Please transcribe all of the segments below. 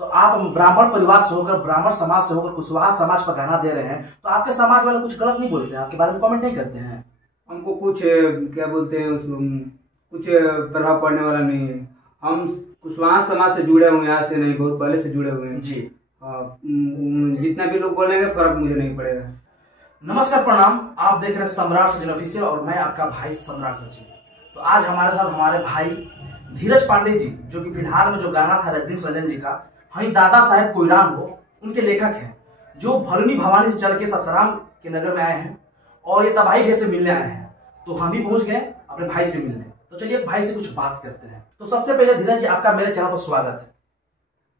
तो आप ब्राह्मण परिवार से होकर, ब्राह्मण समाज से होकर कुशवाहा समाज पर गाना दे रहे हैं, तो आपके समाज वाले कुछ गलत नहीं बोलते हैं, आपके बारे में कमेंट नहीं करते हैं? हमको कुछ क्या बोलते हैं उसको, कुछ प्रभाव पड़ने वाला नहीं है। हम कुशवाहा समाज से जुड़े हुए हैं, यहाँ से नहीं, बहुत पहले से जुड़े हुए हैं जी। जितना भी लोग बोलेंगे फर्क मुझे नहीं पड़ेगा। नमस्कार, प्रणाम। आप देख रहे हैं सम्राट सचिन ऑफिशियल और मैं आपका भाई सम्राट सचिन। तो आज हमारे साथ हमारे भाई धीरज पांडे जी, जो कि फिलहाल में जो गाना था रजनीश रंजन जी का हई दादा साहेब कोईराम हो, उनके लेखक हैं, जो भलुनी भवानी से चल के ससाराम के नगर में आए हैं और ये तबाही भैया से मिलने आए हैं। तो हम भी पहुंच गए अपने भाई से मिलने। तो चलिए भाई से कुछ बात करते हैं। तो सबसे पहले धीरज जी, आपका मेरे चैनल पर स्वागत है।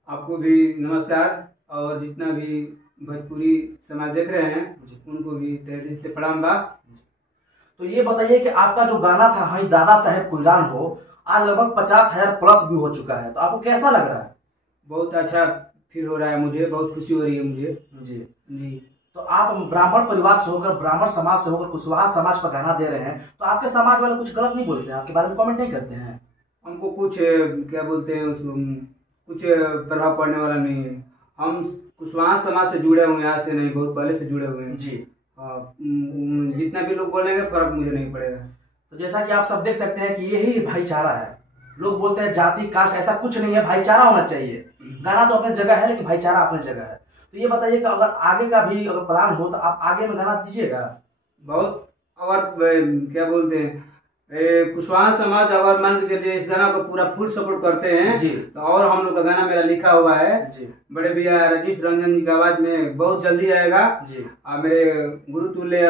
आपको भी नमस्कार, और जितना भी भोजपुरी समाज देख रहे हैं उनको भी तहे दिल से प्रणाम बा। तो ये बताइए कि आपका जो गाना था हई दादा साहेब कोईराम हो, आज लगभग 50,000 प्लस व्यू हो चुका है, तो आपको कैसा लग रहा है? बहुत अच्छा फील हो रहा है, मुझे बहुत खुशी हो रही है मुझे। जी जी। तो आप ब्राह्मण परिवार से होकर, ब्राह्मण समाज से होकर कुशवाहा समाज पर गाना दे रहे हैं, तो आपके समाज वाले कुछ गलत नहीं बोलते हैं, आपके बारे में कमेंट नहीं करते हैं? हमको कुछ क्या बोलते हैं उसको, कुछ प्रभाव पड़ने वाला नहीं है। हम कुशवाहा समाज से जुड़े हुए हैं, यहाँ से नहीं, बहुत पहले से जुड़े हुए हैं जी। जितना भी लोग बोलेंगे फर्क मुझे नहीं पड़ेगा। तो जैसा कि आप सब देख सकते हैं कि यही भाईचारा है। लोग बोलते हैं जाति कास्ट ऐसा कुछ नहीं है, भाईचारा होना चाहिए। गाना तो अपनी जगह है, लेकिन भाईचारा अपनी जगह है। तो ये बताइए कि अगर आगे का भी अगर प्लान हो तो आप आगे में गाना दीजिएगा? बहुत, और क्या बोलते हैं कुशवाहा समाज अगर मान के चलिए इस गाना को पूरा फुल सपोर्ट करते हैं जी। तो और हम लोग का गाना मेरा लिखा हुआ है जी। बड़े भैया रजनीश रंजन जी की आवाज में बहुत जल्दी आएगा जी। और मेरे गुरु तुल्य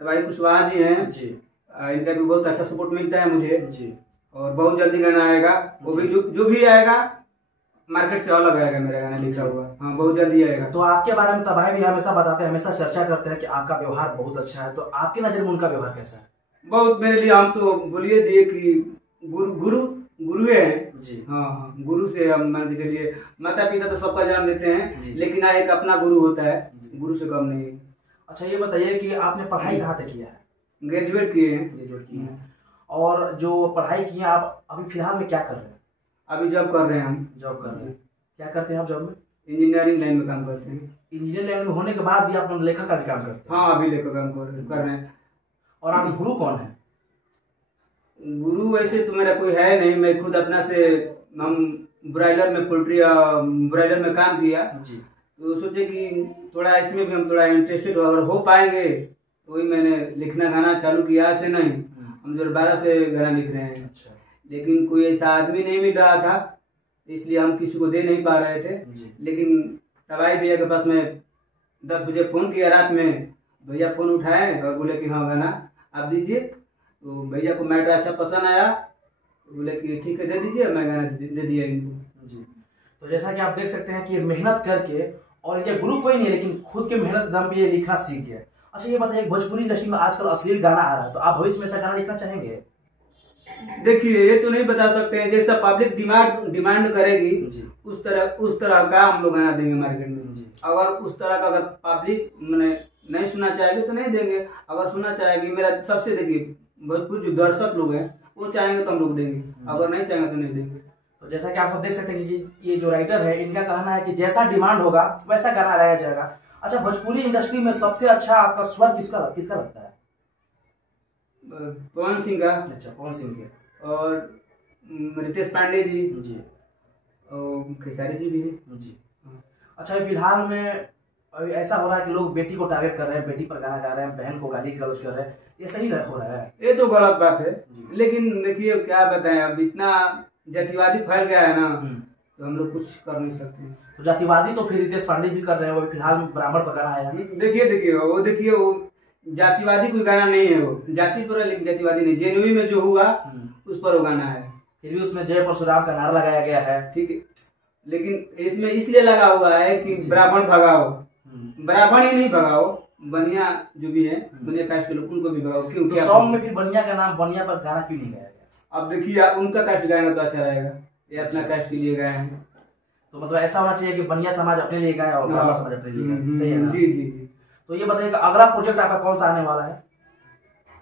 तबाही कुशवाहा जी हैं जी। इनका भी बहुत अच्छा सपोर्ट मिलता है मुझे जी। और बहुत जल्दी गाना आएगा। वो भी जो भी आएगा मार्केट से अलग आएगा मेरा गाना लिखा हुआ। हाँ, बहुत जल्दी आएगा। तो आपके बारे में तबाही भी हमेशा बताते हैं, हमेशा चर्चा करते हैं कि आपका व्यवहार बहुत अच्छा है। तो आपकी नजर में उनका व्यवहार कैसा है? बहुत, मेरे लिए हम तो बोलिए दिए कि गुरु हैं जी। हाँ, गुरु से हम मान के चलिए, माता पिता तो सबका जन्म देते हैं लेकिन एक अपना गुरु होता है, गुरु से कम नहीं। अच्छा, ये बताइए कि आपने पढ़ाई कहाँ तक किया है? ग्रेजुएट किए हैं। ग्रेजुएट किए हैं। और जो पढ़ाई की है, आप अभी फिलहाल में क्या कर रहे हैं? अभी जॉब कर रहे हैं हम। जॉब कर रहे हैं। क्या करते हैं आप जॉब में? इंजीनियरिंग लाइन में काम करते हैं। इंजीनियर लाइन में होने के बाद भी आप लेखक का भी काम करते हैं? हाँ, अभी लेखक काम कर रहे हैं। और आपके गुरु कौन है? गुरु वैसे तो मेरा कोई है नहीं, मैं खुद अपना से, हम ब्रायलर में पोल्ट्री ब्रायलर में काम किया जी। तो सोचे कि थोड़ा इसमें भी हम थोड़ा इंटरेस्टेड अगर हो पाएंगे तो वही मैंने लिखना गाना चालू किया। ऐसे नहीं, हम 2012 से गाना लिख रहे हैं। अच्छा। लेकिन कोई ऐसा आदमी नहीं मिल रहा था, इसलिए हम किसी को दे नहीं पा रहे थे। लेकिन तबाही भैया के पास में 10 बजे फोन किया रात में, भैया फोन उठाए और बोले कि हाँ गाना आप दीजिए। तो भैया को मैटर अच्छा पसंद आया, तो बोले कि ठीक है दे दीजिए, मैं गाना दे दिया इनको। जी। तो जैसा कि आप देख सकते हैं कि मेहनत करके, और इनके गुरु कोई नहीं लेकिन खुद के मेहनत दम पे ये लिखना सीख गया। अच्छा, ये बताइए भोजपुरी इंडस्ट्री में आजकल अश्लील गाना आ रहा है, तो आप भविष्य में ऐसा गाना लिखना चाहेंगे? देखिए, ये तो नहीं बता सकते हैं, जैसा पब्लिक डिमांड करेगी उस तरह का हम लोग गाना देंगे मार्केट में। अगर उस तरह का अगर पब्लिक नहीं सुनना चाहेगी तो नहीं देंगे, अगर सुनना चाहेगी, मेरा सबसे देखिए भोजपुरी जो दर्शक लोग हैं वो चाहेंगे तो हम लोग देंगे, अगर नहीं चाहेंगे तो नहीं देंगे। तो जैसा कि आप सब देख सकते हैं कि ये जो राइटर है, इनका कहना है कि जैसा डिमांड होगा वैसा गाना लाया जाएगा। अच्छा, भोजपुरी इंडस्ट्री में सबसे अच्छा आपका स्वर किसका लगता है? पवन सिंह का। अच्छा, पवन सिंह के। और रितेश पांडे जी जी। और खेसारी जी भी है जी। अच्छा, फिलहाल में अभी ऐसा हो रहा है कि लोग बेटी को टारगेट कर रहे हैं, बेटी पर गाना गा रहे हैं, बहन को गाली गलौज कर रहे हैं, ये सही हो रहा है? ये तो गलत बात है। लेकिन देखिए क्या बताएं, अब इतना जातिवादी फैल गया है ना, तो हम लोग कुछ कर नहीं सकते। तो जातिवादी तो फिर रितेश पांडे भी कर रहे हैं, वो फिलहाल ब्राह्मण पर गाना आया। देखिए वो जातिवादी कोई गाना नहीं है, वो जाति पर, लेकिन जातिवादी नहीं, जेनुइन में जो हुआ उस पर वो गाना है। फिर भी उसमें जय परशुराम का नारा लगाया गया है। ठीक है, लेकिन इसमें इसलिए लगा हुआ है कि ब्राह्मण भगाओ, ब्राह्मण ही नहीं भगाओ, बनिया जो भी है, बनिया कास्ट के लोग, उनको भी भगाओ। क्यों? तो सॉन्ग में फिर बनिया का नाम, बनिया पर गाना क्यों नहीं गाया गया? अब देखिए, उनका कास्ट गाएगा तो अच्छा रहेगा, ये अपना कास्ट के लिए गाए हैं। तो मतलब ऐसा होना चाहिए कि बनिया समाज अपने लिए गाए और ब्राह्मण समाज अपने लिए गाए, सही है ना? जी जी जी। तो ये बताइए कि अगला प्रोजेक्ट आपका कौन सा आने वाला है?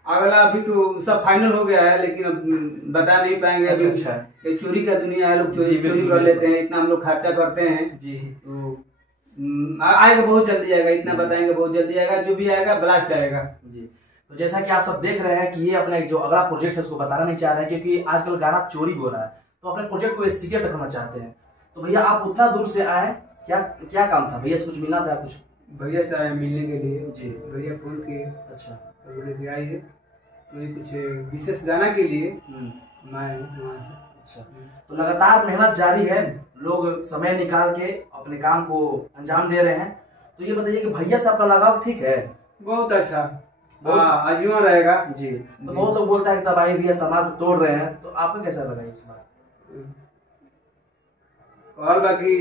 अगला अभी तो सब फाइनल हो गया है, लेकिन अब बता नहीं पाएंगे। अभी अच्छा। ये चोरी का दुनिया है, लोग चोरी कर लेते हैं, इतना हम लोग खर्चा करते हैं जी। तो आएगा, बहुत जल्दी आएगा, इतना बताएंगे बहुत जल्दी आएगा। जो भी आएगा ब्लास्ट आएगा जी। तो जैसा कि आप सब देख रहे हैं कि ये अपना जो अगला प्रोजेक्ट है उसको बताना नहीं चाह रहे हैं, क्योंकि आजकल गाना चोरी हो रहा है, तो अपने प्रोजेक्ट को सीक्रेट रखना चाहते हैं। तो भैया आप उतना दूर से आए, क्या काम था भैया से? कुछ मिलना था कुछ? भैया से आए मिलने के लिए जी। भैया फोन किए, अच्छा। तो बोले कि आइए, तो ये कुछ विशेष गाना के लिए मैं वहाँ से। अच्छा। तो लगातार मेहनत जारी है, लोग समय निकाल के अपने काम को अंजाम दे रहे हैं। तो ये बताइए कि भैया से आपका लगाव ठीक है? बहुत अच्छा, आजीवन रहेगा जी। तो बहुत लोग बोलता है कि तबाही भैया समाज तोड़ रहे हैं, तो आपको कैसा लगा इस बार? और बाकी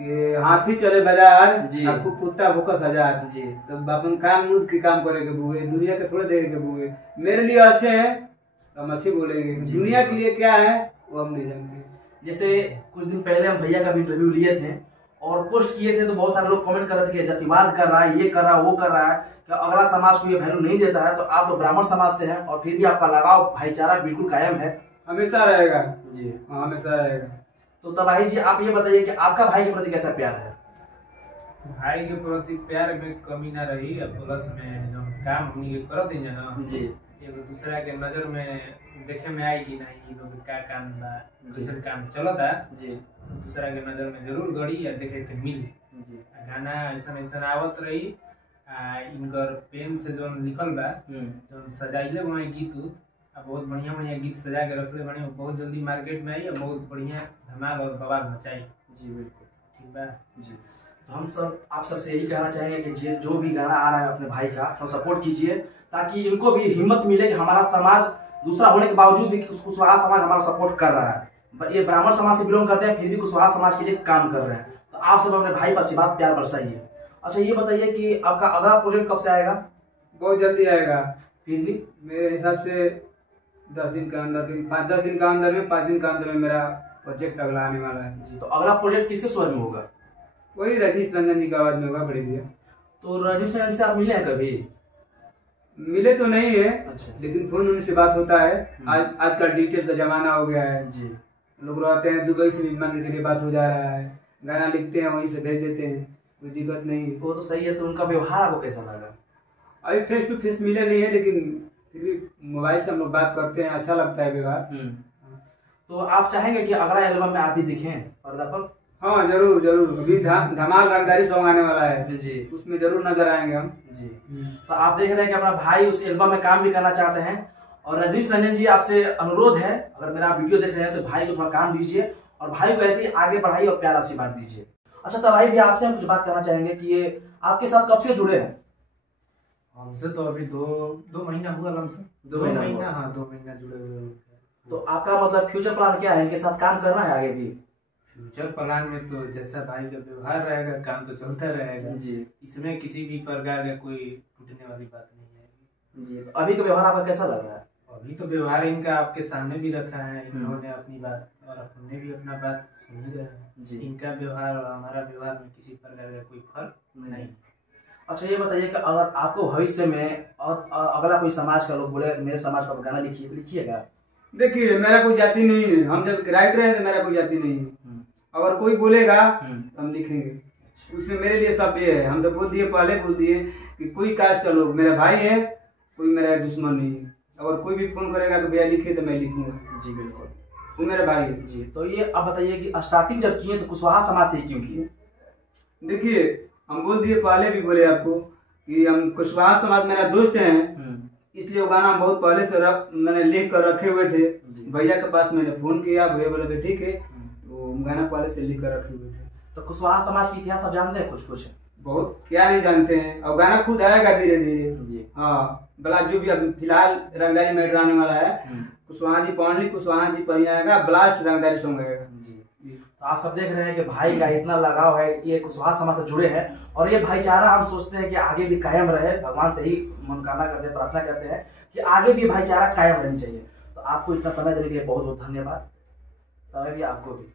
ये हाथी चले बाजार जी, कुत्ता भूखस हजार जी। तो अपन काम मुद के काम करे के बुए, दुनिया के थोड़े देखे के बुए। मेरे लिए अच्छे हैं, हम अच्छे बोलेंगे, दुनिया के लिए क्या है वो हम नहीं जानते। जैसे कुछ दिन पहले हम भैया का भी इंटरव्यू लिए थे और पोस्ट किए थे, तो बहुत सारे लोग कमेंट कर रहे थे कि जातिवाद कर रहा है, ये कर रहा है, वो कर रहा है, कि अगला समाज को ये वैल्यू नहीं देता है। तो आप तो ब्राह्मण समाज से हैं और फिर भी आपका लगाव भाईचारा बिल्कुल कायम है। हमेशा रहेगा जी। हमेशा रहेगा। तो तबाही जी आप ये बताइए कि आपका भाई के प्रति कैसा प्यार है? भाई के प्रति प्यार में कमी ना रही, अब प्लस में जो काम हमनी के करत ही ना जी, एगो दूसरा के नजर में देखे में आई कि नहीं ये लोग का काम बा, कैसे काम चलता जी, दूसरा के नजर में जरूर गड़ी या देखे के मिली। जी। गाना ऐसा ऐसा आवत रही, इनकर पेन से जो लिखल बा, जो सजाइले बने गीत उत, बहुत बढ़िया बढ़िया गीत सजा के रखले बने, बहुत जल्दी मार्केट में आई और बहुत बढ़िया धमाल और बवाल मचाई। जी बिल्कुल ठीक बा जी। तो हम सब आप सबसे यही कहना चाहेंगे कि जो भी गाना आ रहा है अपने भाई का तो सपोर्ट कीजिए, ताकि इनको भी हिम्मत मिले कि हमारा समाज दूसरा होने के बावजूद भी कुशवाहा समाज हमारा सपोर्ट कर रहा है। ये ब्राह्मण समाज से बिलोंग करते हैं, फिर भी कुशवाहा समाज के लिए काम कर रहे हैं। तो आप सब अपने भाई पर आशीर्वाद प्यार बरसाइए। अच्छा ये बताइए कि आपका अगला प्रोजेक्ट कब से आएगा? बहुत जल्दी आएगा, फिर भी मेरे हिसाब से 10 दिन का अंदर, 10 दिन का अंदर में, 5 दिन का अंदर में मेरा प्रोजेक्ट अगला आने वाला है। जी। तो अगला प्रोजेक्ट किसके स्वर में होगा? वही रजनीश रंजन जी की आवाज में होगा, बड़े भैया। तो रजनीश रंजन से आप मिले हैं कभी? मिले तो नहीं है, अच्छा। लेकिन फोन उनसे बात होता है। आजकल डिजिटल का जमाना हो गया है जी। लोग रहते हैं दुबई से भी मांगने के लिए बात हो जा रहा है, गाना लिखते हैं वहीं से भेज देते हैं, कोई दिक्कत नहीं है। वो तो सही है। तो उनका व्यवहार आपको कैसा लगा? अभी फेस टू फेस मिले नहीं है, लेकिन फिर भी मोबाइल से हम लोग बात करते हैं, अच्छा लगता है व्यवहार। तो आप चाहेंगे कि अगला एल्बम में आप भी दिखें पर्दा पर? हाँ जरूर जरूर, अभी धमाल रंगदारी सॉन्ग आने वाला है जी, उसमें जरूर नजर आएंगे हम जी। तो आप देख रहे हैं कि अपना भाई उस एल्बम में काम भी करना चाहते हैं। और रजनीश रंजन जी आपसे अनुरोध है, अगर मेरा वीडियो देख रहे हैं तो भाई को थोड़ा काम दीजिए और भाई को ऐसे ही आगे बढ़ाइए और प्यार आशीर्वाद दीजिए। अच्छा तो भाई भी आपसे हम कुछ बात करना चाहेंगे कि ये आपके साथ कब से जुड़े हैं? हमसे तो अभी दो महीना हुआ लमसम। 2 महीना? हाँ 2 महीना जुड़े हुए। तो आपका मतलब फ्यूचर प्लान क्या है? इनके साथ काम करना है आगे भी? फ्यूचर प्लान में तो जैसा भाई का व्यवहार रहेगा काम तो चलता रहेगा जी। इसमें किसी भी प्रकार का कोई टूटने वाली बात नहीं आएगी जी। तो अभी का व्यवहार आपका कैसा लग रहा है? अभी तो व्यवहार इनका आपके सामने भी रखा है, इन्होंने अपनी बात और हमने भी अपना बात सुन ही रहे हैं जी। इनका व्यवहार और हमारा व्यवहार में किसी प्रकार का कोई फर्क नहीं। अच्छा ये बताइए कि अगर आपको भविष्य में और अगला कोई समाज का लोग बोले मेरे समाज पर गाना लिखिए तो लिखिएगा? देखिए मेरा कोई जाति नहीं है, हम जब राइटर हैं तो मेरा कोई जाति नहीं है। अगर कोई बोलेगा तो हम लिखेंगे, उसमें मेरे लिए सब ये है। हम तो बोल दिए, पहले बोल दिए कि कोई कास्ट का लोग मेरा भाई है, कोई मेरा दुश्मन नहीं है। अगर कोई भी फोन करेगा तो भैया लिखे तो मैं लिखूंगा। जी बिल्कुल, वो मेरा भाई है। जी। तो ये आप बताइए कि स्टार्टिंग जब किए तो कुशवाहा समाज से क्यों किए? देखिए हम बोल दिए, पहले भी बोले आपको कि हम कुशवाहा समाज मेरा दोस्त है, इसलिए वो गाना बहुत पहले से मैंने लिख कर रखे हुए थे। भैया के पास मैंने फोन किया, भैया बोले ठीक है, वो गाना पहले से लिख कर रखे हुए थे। तो कुशवाहा समाज की इतिहास आप जानते हैं? कुछ बहुत क्या नहीं जानते हैं, और गाना खुद आएगा धीरे धीरे। हाँ ब्लास्ट जो भी अब फिलहाल रंगदारी मेटर आने वाला है, कुशवाहा जी पौंडली कुशवाहा जी पर आएगा, ब्लास्ट रंगदारी सॉन्ग आएगा। जी। तो आप सब देख रहे हैं कि भाई का इतना लगाव है, ये कुशवाहा समाज से जुड़े हैं और ये भाईचारा हम सोचते हैं कि आगे भी कायम रहे। भगवान से ही मनोकामना करते हैं, प्रार्थना करते हैं कि आगे भी भाईचारा कायम रहनी चाहिए। तो आपको इतना समय देने के लिए बहुत बहुत धन्यवाद। तभी आपको भी।